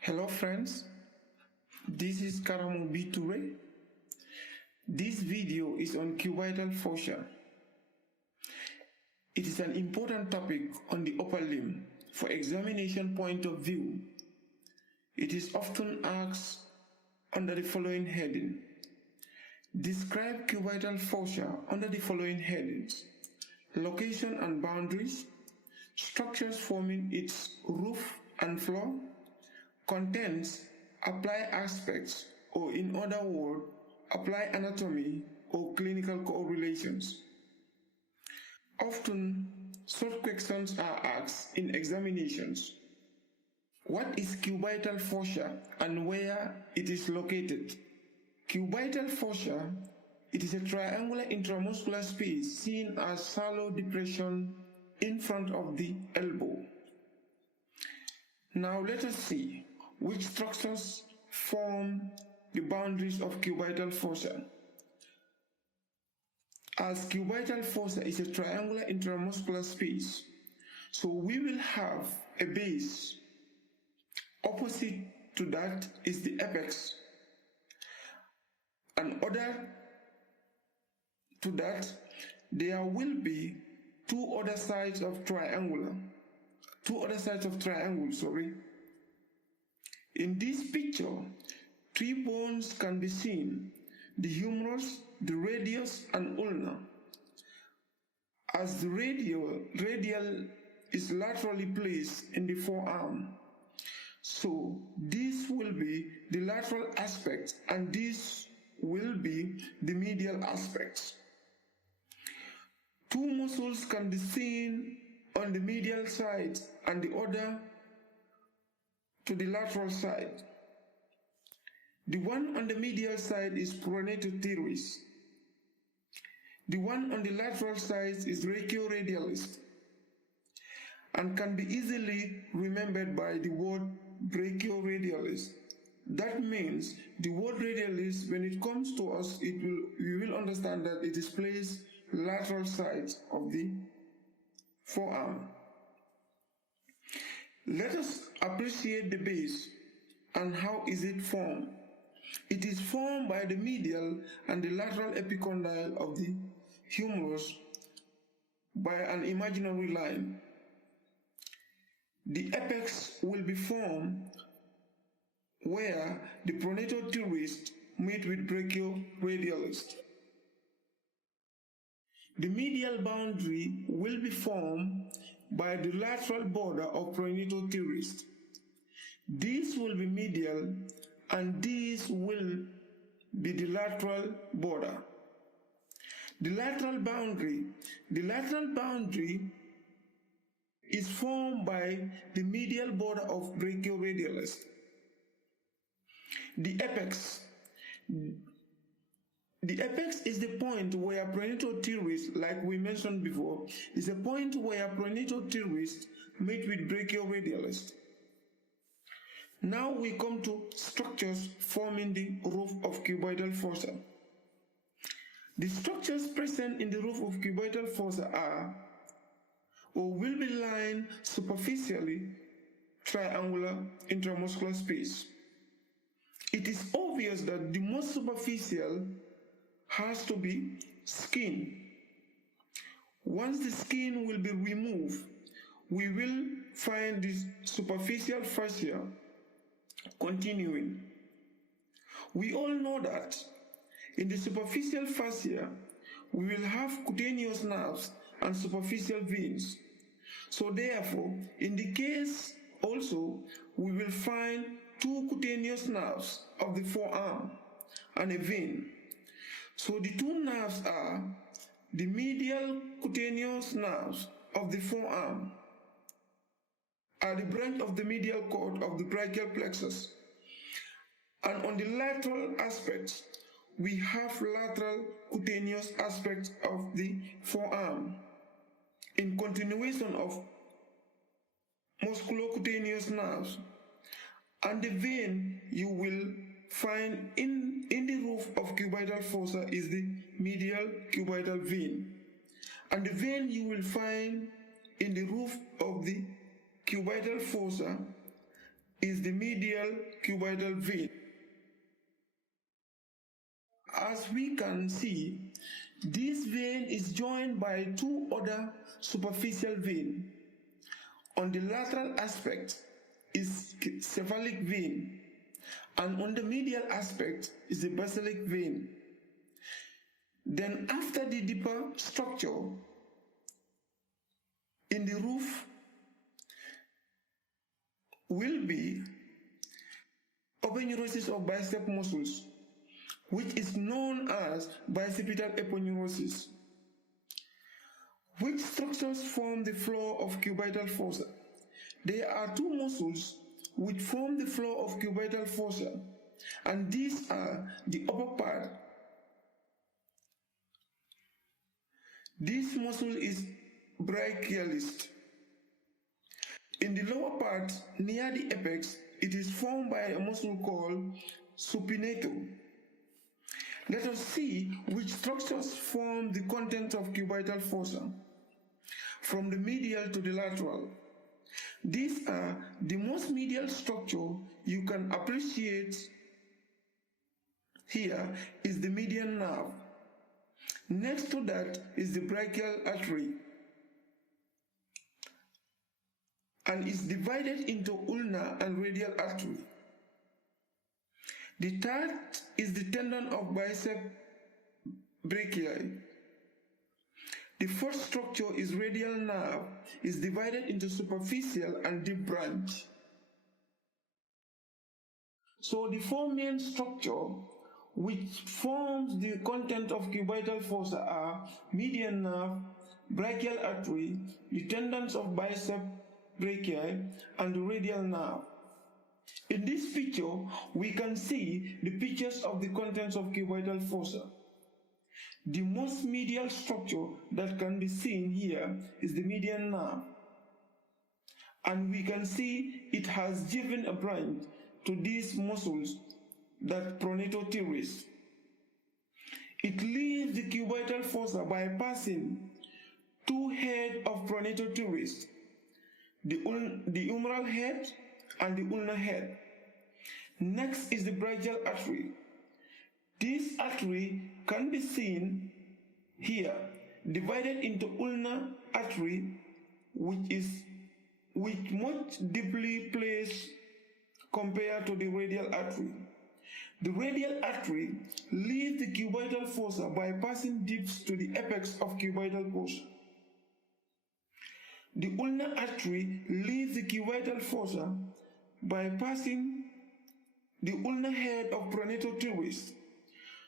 Hello friends, this is Karamo B2. This video is on cubital fossa. It is an important topic on the upper limb for examination point of view. It is often asked under the following heading. Describe cubital fossa under the following headings: location and boundaries, structures forming its roof and floor, contents, apply aspects, or in other words, apply anatomy or clinical correlations. Often, such questions are asked in examinations. What is cubital fossa and where it is located? Cubital fossa, it is a triangular intramuscular space seen as shallow depression in front of the elbow. Now let us see which structures form the boundaries of cubital fossa. As cubital fossa is a triangular intramuscular space, so we will have a base. Opposite to that is the apex, and other to that there will be two other sides of triangle. In this picture, three bones can be seen: the humerus, the radius, and ulna. As the radial is laterally placed in the forearm, so this will be the lateral aspect and this will be the medial aspect. Two muscles can be seen on the medial side and the other to the lateral side. The one on the medial side is pronator teres. The one on the lateral side is brachioradialis and can be easily remembered by the word brachioradialis. That means the word radialis, when it comes to us, we will understand that it is placed lateral side of the forearm. Let us appreciate the base and how is it formed. It is formed by the medial and the lateral epicondyle of the humerus by an imaginary line. The apex will be formed where the pronator teres meet with brachioradialis. The medial boundary will be formed by the lateral border of pronator teres. This will be medial and this will be the lateral border. The lateral boundary is formed by the medial border of brachioradialis. The apex is the point where pronator teres, like we mentioned before, is a point where pronator teres meet with brachioradialis. Now we come to structures forming the roof of cubital fossa. The structures present in the roof of cubital fossa are, or will be lined superficially, triangular intramuscular space. It is obvious that the most superficial has to be skin. Once the skin will be removed, we will find this superficial fascia continuing. We all know that in the superficial fascia, we will have cutaneous nerves and superficial veins. So therefore, in the case also, we will find two cutaneous nerves of the forearm and a vein. So the two nerves are the medial cutaneous nerves of the forearm are the branch of the medial cord of the brachial plexus. And on the lateral aspects, we have lateral cutaneous aspects of the forearm in continuation of musculocutaneous nerves. And the vein you will find in the roof of cubital fossa is the medial cubital vein. And the vein you will find in the roof of the cubital fossa is the medial cubital vein. As we can see, this vein is joined by two other superficial veins. On the lateral aspect is cephalic vein, and on the medial aspect is the basilic vein. Then after the deeper structure in the roof will be aponeurosis of bicep muscles, which is known as bicipital aponeurosis. Which structures form the floor of cubital fossa? There are two muscles which form the floor of cubital fossa, and these are the upper part. This muscle is brachialis. In the lower part, near the apex, it is formed by a muscle called supinator. Let us see which structures form the content of cubital fossa from the medial to the lateral. These are the most medial structure you can appreciate here is the median nerve. Next to that is the brachial artery, and is divided into ulnar and radial artery. The third is the tendon of bicep brachii. The fourth structure is radial nerve, is divided into superficial and deep branch. So the four main structure which forms the content of cubital fossa are median nerve, brachial artery, the tendons of bicep brachii, and the radial nerve. In this picture, we can see the pictures of the contents of cubital fossa. The most medial structure that can be seen here is the median nerve, and we can see it has given a branch to these muscles that pronator teres. It leaves the cubital fossa by passing two heads of pronator teres, the humeral head and the ulnar head. Next is the brachial artery. This artery can be seen here, divided into ulnar artery, which much deeply placed compared to the radial artery. The radial artery leaves the cubital fossa by passing deep to the apex of cubital fossa. The ulnar artery leaves the cubital fossa by passing the ulnar head of pronator teres,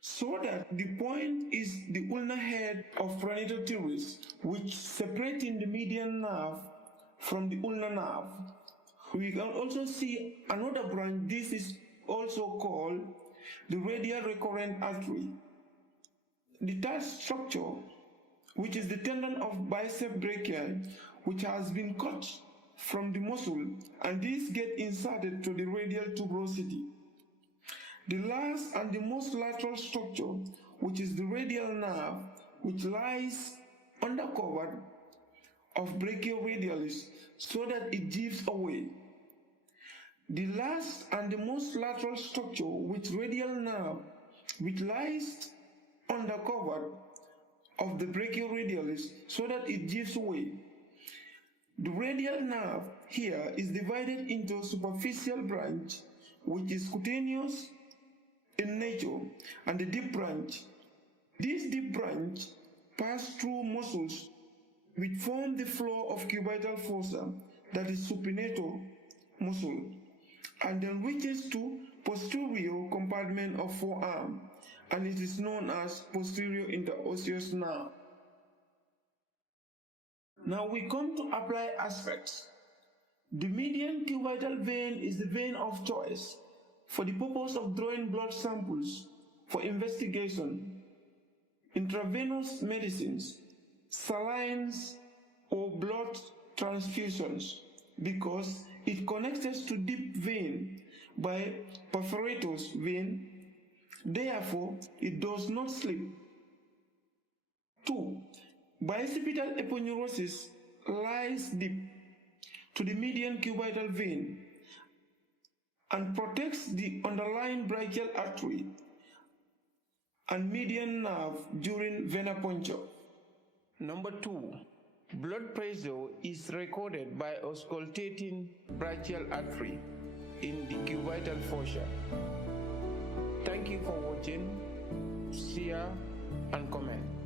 so that the point is the ulnar head of pronator teres, which separating the median nerve from the ulnar nerve. We can also see another branch. This is also called the radial recurrent artery. The third structure, which is the tendon of bicep brachii, which has been cut from the muscle, and this get inserted to the radial tuberosity. The last and the most lateral structure, which is the radial nerve, which lies under cover of brachioradialis, so that it gives away. The last and the most lateral structure, which radial nerve, which lies under cover of the brachioradialis, so that it gives away. The radial nerve here is divided into a superficial branch, which is cutaneous in nature, and the deep branch. This deep branch passes through muscles which form the floor of cubital fossa, that is supinator muscle, and then reaches to posterior compartment of forearm, and it is known as posterior interosseous nerve. Now we come to apply aspects. The median cubital vein is the vein of choice for the purpose of drawing blood samples for investigation, intravenous medicines, salines, or blood transfusions, because it connects us to deep vein by perforatus vein. Therefore, it does not slip. 2. Bicipital aponeurosis lies deep to the median cubital vein, and protects the underlying brachial artery and median nerve during venipuncture. Number 2. Blood pressure is recorded by auscultating brachial artery in the cubital fossa. Thank you for watching. Share and comment.